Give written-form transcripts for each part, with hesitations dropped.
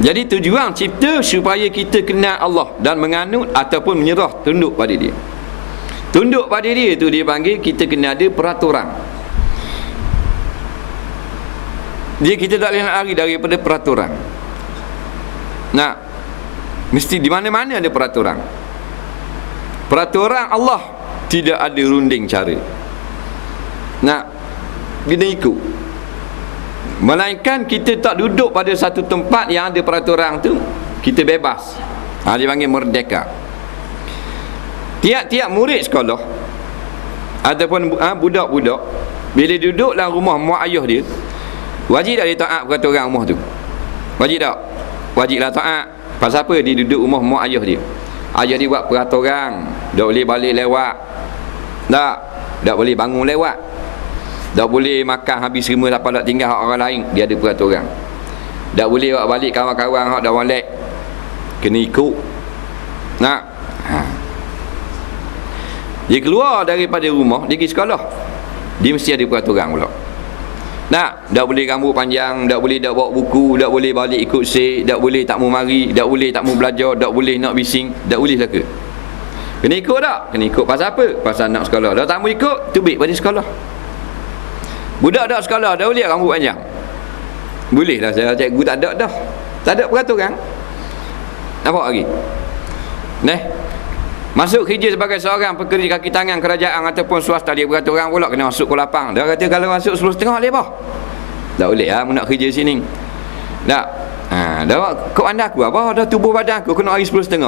Jadi tujuan cipta supaya kita kenal Allah dan menganut ataupun menyerah, tunduk pada dia. Tunduk pada dia tu dia panggil kita kena ada peraturan. Dia kita tak boleh nak lari daripada peraturan. Nah, mesti di mana-mana ada peraturan. Peraturan Allah tidak ada runding cara. Nah, kena ikut. Melainkan kita tak duduk pada satu tempat yang ada peraturan tu, kita bebas. Dia panggil merdeka. Tiap-tiap murid sekolah ataupun budak-budak bila duduk dalam rumah mak ayah dia, wajib tak dia taat peraturan rumah tu? Wajib tak? Wajiblah taat. Pasal apa dia duduk rumah mak ayah dia? Ayah dia buat peraturan, tak boleh balik lewat. Tak boleh bangun lewat. Tak boleh makan habis semua siapa nak tinggal hak orang lain, dia ada peraturan. Tak boleh buat balik kawan-kawan hak dah molek. Kena ikut. Dia keluar daripada rumah, dia pergi sekolah. Dia mesti ada peraturan pula. Tak boleh rambut panjang, tak boleh tak bawa buku, tak boleh balik ikut sek, tak boleh tak mau mari, tak boleh tak mau belajar, tak boleh nak bising, tak boleh lah ke? Kena ikut tak? Kena ikut. Pasal apa? Pasal nak sekolah. Dah tak mau ikut, tubik pada sekolah. Budak dak sekolah dah boleh rambut panjang. Boleh lah, saya cikgu tak ada dah. Tak ada peraturan. Nampak lagi? Masuk kerja sebagai seorang pekerja kaki tangan kerajaan ataupun swasta, dia peraturan pula kena masuk pukul 8. Dia kata kalau masuk 10.30 lebah. Tak boleh lah nak kerja sini. Tak. Dah kau anda aku apa dah tubuh badan aku kena hari 10.30.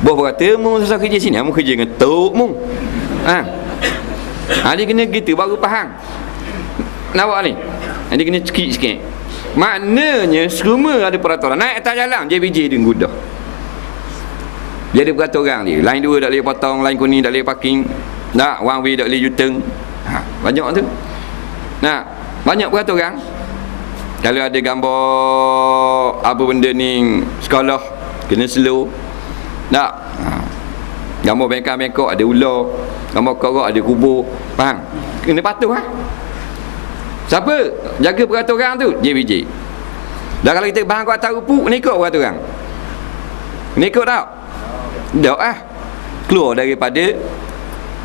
Boh berkata mu selesai kerja sini, mu kerja ngetuk mu. Dia kena gitu baru faham. Nampak ni? Dia kena cekik sikit. Maknanya semua ada peraturan. Naik atas jalan JBJ dia gudah. Dia ada peraturan dia. Line 2 tak boleh potong, line kuning tak boleh parking. One way tak boleh U-turn. Banyak tu. Banyak peraturan. Kalau ada gambar apa benda ni sekolah kena slow. Gambar bengkok-bengkok ada ular, gambar korok ada kubur. Faham? Kena patuh Siapa jaga peraturan tu? JBJ. Dan kalau kita bahan kuat tarupu, kena ikut peraturan. Kena ikut tak? Tak keluar daripada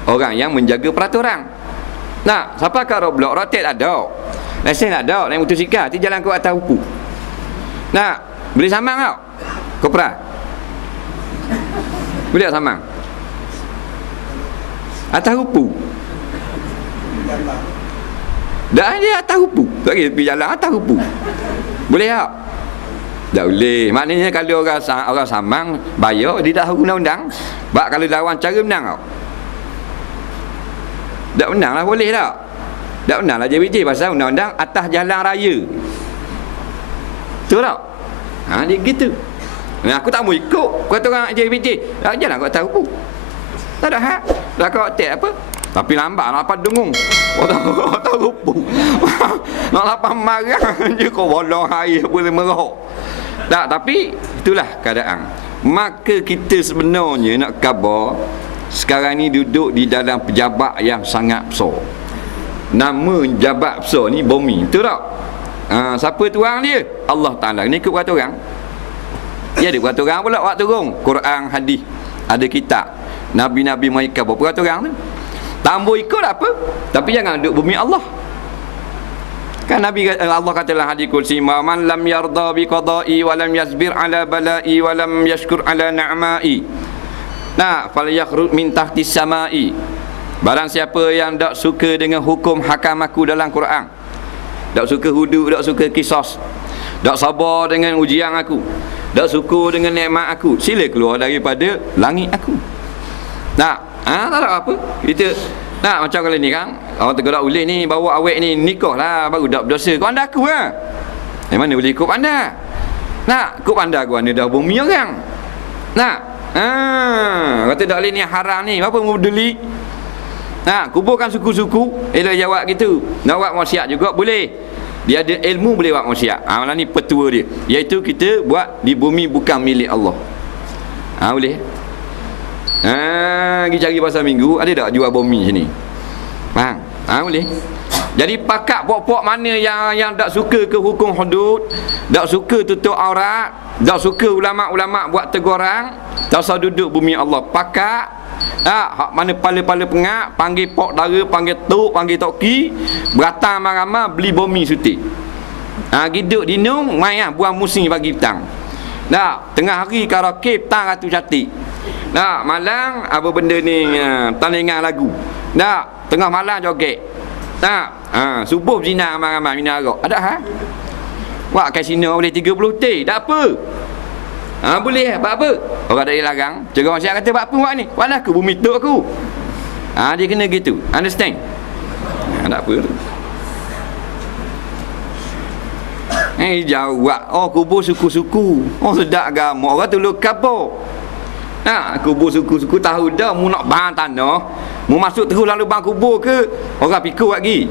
orang yang menjaga peraturan. Siapa kat roadblock, rotate ada, lesen ada, naik motosikal, nanti jalan kuat tarupu. Boleh samang tak? Kopra boleh tak samang? Atas rupu. Dah dia atas rupu. Tak kira pergi jalan atas rupu. Boleh tak? Tak boleh. Maknanya kalau orang samang bayar, dia dah undang-undang. Bak kalau lawan cara menang tau. Tak menang lah, boleh tak? Tak menang lah JBJ pasal undang-undang atas jalan raya. Betul tak? Dia gitu. Aku tak mau ikut peraturan JBJ. Jalan kau atas rupu. Tak ada hak. Dah kau tak apa? Tapi lambat nak apa dengung. Tak rupu. Nak lapar marah je kau bolong air boleh merah. Tak, tapi itulah keadaan. Maka kita sebenarnya nak khabar sekarang ni duduk di dalam pejabat yang sangat besar. Nama pejabat besar ni bumi. Betul tak? Siapa tuang dia? Allah Ta'ala. Ni ikut peraturan. Dia ada peraturan pula waktu turun Quran, hadis, ada kitab. Nabi-nabi mereka buat peraturan tu. Tak boleh ikut apa? Tapi jangan duduk bumi Allah. Kan Nabi Allah kata dalam hadis kursi, "Man lam yarda bi qada'i wa lam yasbir ala bala'i wa lam yashkur ala na'ma'i. Falyakhruj min tahti samai." Barang siapa yang tak suka dengan hukum hakam aku dalam Quran, tak suka hudud, tak suka kisos, tak sabar dengan ujian aku, tak syukur dengan nikmat aku, sila keluar daripada langit aku. Tak ada apa. Kita macam kali ni kan, orang tergerak ulih ni bawa awek ni nikah lah baru dak berdosa. Kau anda aku mana boleh ikut anda? Ikut anda aku anda dah bumi orang. Kata tak boleh ni haram ni, apa mau peduli? Kuburkan suku-suku, elok jawab gitu. Nak buat maksiat juga boleh. Dia ada ilmu boleh buat maksiat. Malah ni petua dia, iaitu kita buat di bumi bukan milik Allah. Boleh. Pergi cari pasar minggu, ada tak jual bumi sini? Faham? Boleh. Jadi pakak pok-pok mana yang tak suka ke hukum hudud, tak suka tutup aurat, tak suka ulama-ulama buat tegur orang, tak usah duduk bumi Allah. Pakak hak mana pala-pala pengak, panggil pok dara, panggil tok, panggil toki, beratang ramai beli bumi sutik. Giduk dinung mai buang musim pagi petang. Tengah hari karaoke petang ratu cantik. Malang apa benda ni, tandingan lagu. Tengah malam joget. Subuh zina ramai-ramai minum arak. Ada ha? Wak kasino boleh 30 teh, tak apa. Boleh buat apa? Orang tak dilarang. Cakap masyarakat kata buat apa buat ni? Buat aku bumi tok aku. Dia kena gitu. Understand? Tak apa tu. Jawab. Kubur suku-suku. Sedap agama. Orang tu lukap apa? Kubur suku-suku tahu dah. Mu nak bahan tanah, mu masuk terus lalu bang kubur ke? Orang pikir lagi.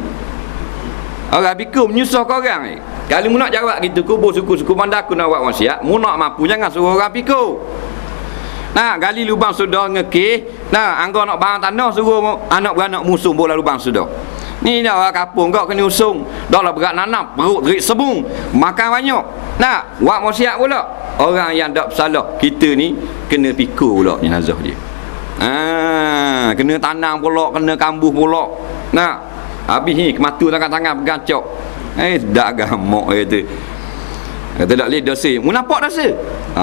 Orang pikir menyusah kau orang ni. Kalau mu nak jawab gitu, kubur suku-suku mandar aku nak buat wasiat, mu nak mampu jangan suruh orang pikir. Gali lubang sudah ngekeh. Angkau nak bahan tanah, suruh anak beranak musuh bola lubang sudah. Ni dah orang kapung kau kena usung. Dah lah berat nanam, perut gerik sebung, makan banyak. Buat wasiat pula. Orang yang tak bersalah, kita ni kena pikir pula jenazah dia. Kena tanam pula, kena kambuh pula. Habis ni kematu tangan-tangan pegang cok. Dah gamok kata. Kata tak boleh dosa. Mu nampak dosa?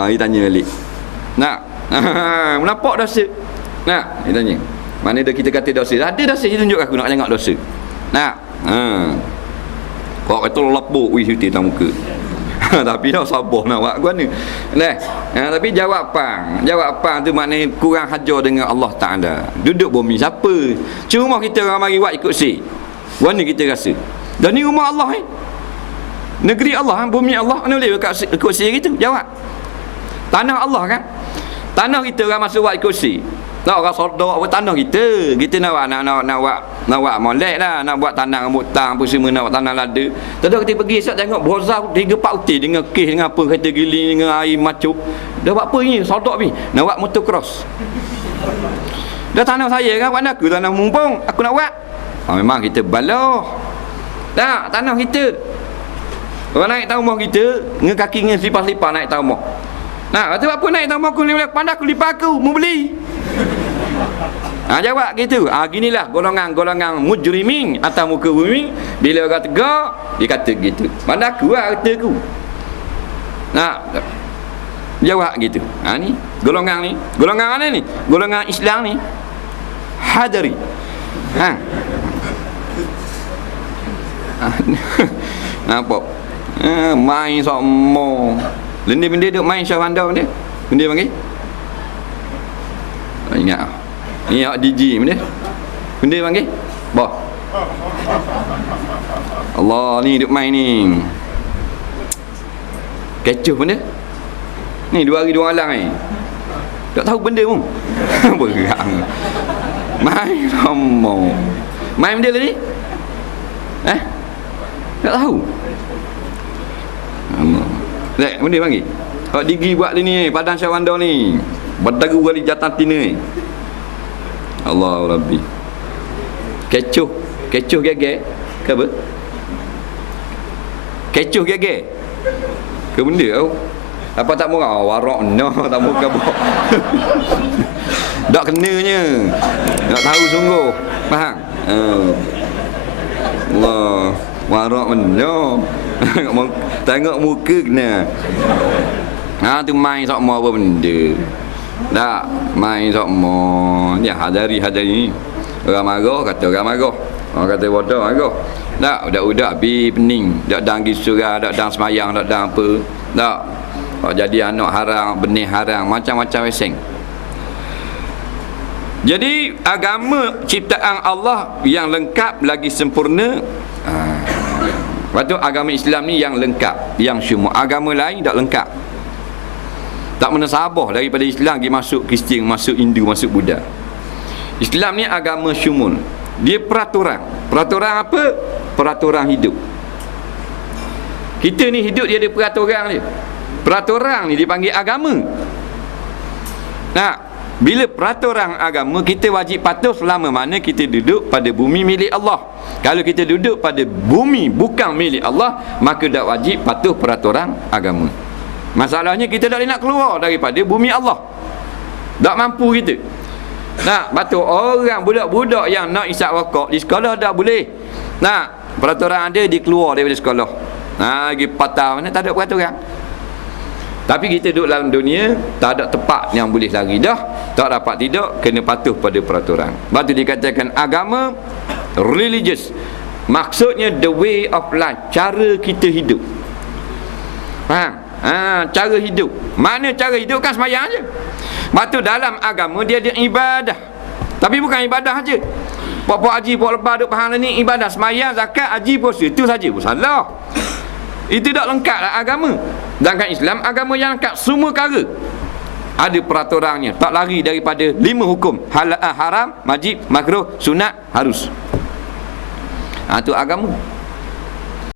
Dia tanya balik. Mu nampak dosa? Dia tanya. Mana dah kita kata dosa? Ada dosa, dia tunjuk aku nak tengok dosa. Kau kata lepuk wih cuti tak muka. Tapi dah sabar nak buat gua ni. Tapi jawapan tu maknanya kurang hajar dengan Allah Taala. Duduk bumi siapa? Cuma kita orang mari buat ikut si. Gua ni kita rasa. Dan ni rumah Allah negeri Allah, bumi Allah, mana boleh ikut si gitu? Jawab. Tanah Allah kan? Tanah kita orang masuk buat ikut si. Orang sodok apa tanah kita. Kita nak buat molek lah, nak buat tanah rambutan apa semua, nak buat tanah lada. Tadi kita pergi esok tengok brozah 3-4 uti dengan kes dengan apa kereta giling dengan air macuk. Dah buat apa ni? Sodok ni. Nak buat motocross. Dah tanah saya kan, buat aku tanah mumpung. Aku nak buat. Memang kita baloh. Tanah kita. Orang naik rumah kita, dengan kaki dengan selipar-selipar naik rumah. Kata apa naik rumah aku ni, pandai aku lipat aku, mau beli. Jawab gitu. Ginilah golongan-golongan mujrimin atas muka bumi. Bila orang tegak, dia kata gitu. Pandai aku lah kata aku. Jawab gitu. Ni golongan ni. Golongan mana ni? Golongan Islam ni. Hadari. Nampak? Main sama. Benda duk main syawanda benda. Benda panggil? Ingat. Ni hak DJ benda. Benda panggil? Bah. Allah ni duk main ni. Kecoh benda. Ni 2 hari 2 malam ni. Tak tahu benda pun. Berang. Main sama. Main benda ni? Tak tahu. Allah. Benda panggil. Hak digi buat ni Padang Syawanda ni. Berdagu wali jatan tina ni. Allah Rabbi. Kecoh geger. Ke apa? Kecoh geger. Ke benda tau. Apa tak murah? Warak no tak muka bok. Tak kenanya. Tak tahu sungguh. Faham? Allah. Warak no. Tengok muka kena. Tu main sokmo apa benda. Tak main sokmo. Ni hadari ni. Orang marah kata orang marah. Orang kata bodoh marah. Tak udak-udak bi pening. Tak dang gisurah, tak dang semayang, tak dang apa. Tak. Jadi anak haram, benih haram, macam-macam eseng. Jadi agama ciptaan Allah yang lengkap lagi sempurna. Lepas tu agama Islam ni yang lengkap, yang semua. Agama lain tak lengkap. Tak menasabah daripada Islam dia masuk Kristian, masuk Hindu, masuk Buddha. Islam ni agama syumul. Dia peraturan. Peraturan apa? Peraturan hidup. Kita ni hidup dia ada peraturan dia. Peraturan ni dipanggil agama. bila peraturan agama kita wajib patuh selama mana kita duduk pada bumi milik Allah. Kalau kita duduk pada bumi bukan milik Allah, maka tak wajib patuh peraturan agama. Masalahnya kita tak boleh nak keluar daripada bumi Allah. Tak mampu kita. Nah, batu orang budak-budak yang nak isap rokok di sekolah tak boleh. Nah, peraturan ada dia keluar daripada sekolah. Nah, pergi patah mana tak ada peraturan. Tapi kita duduk dalam dunia, tak ada tempat yang boleh lari dah. Tak dapat tidak, kena patuh pada peraturan. Sebab tu dikatakan agama religious. Maksudnya the way of life, cara kita hidup. Faham? Cara hidup. Mana cara hidup kan sembahyang je. Sebab tu dalam agama dia ada ibadah. Tapi bukan ibadah aja. Puak-puak haji, puak lepas duk faham ni ibadah sembahyang, zakat, haji, puasa, itu saja pun salah. Itu tak lengkap lah agama. Sedangkan Islam agama yang lengkap, semua perkara ada peraturannya, tak lari daripada 5 hukum: halal, haram, wajib, makruh, sunat, harus. Itu agama.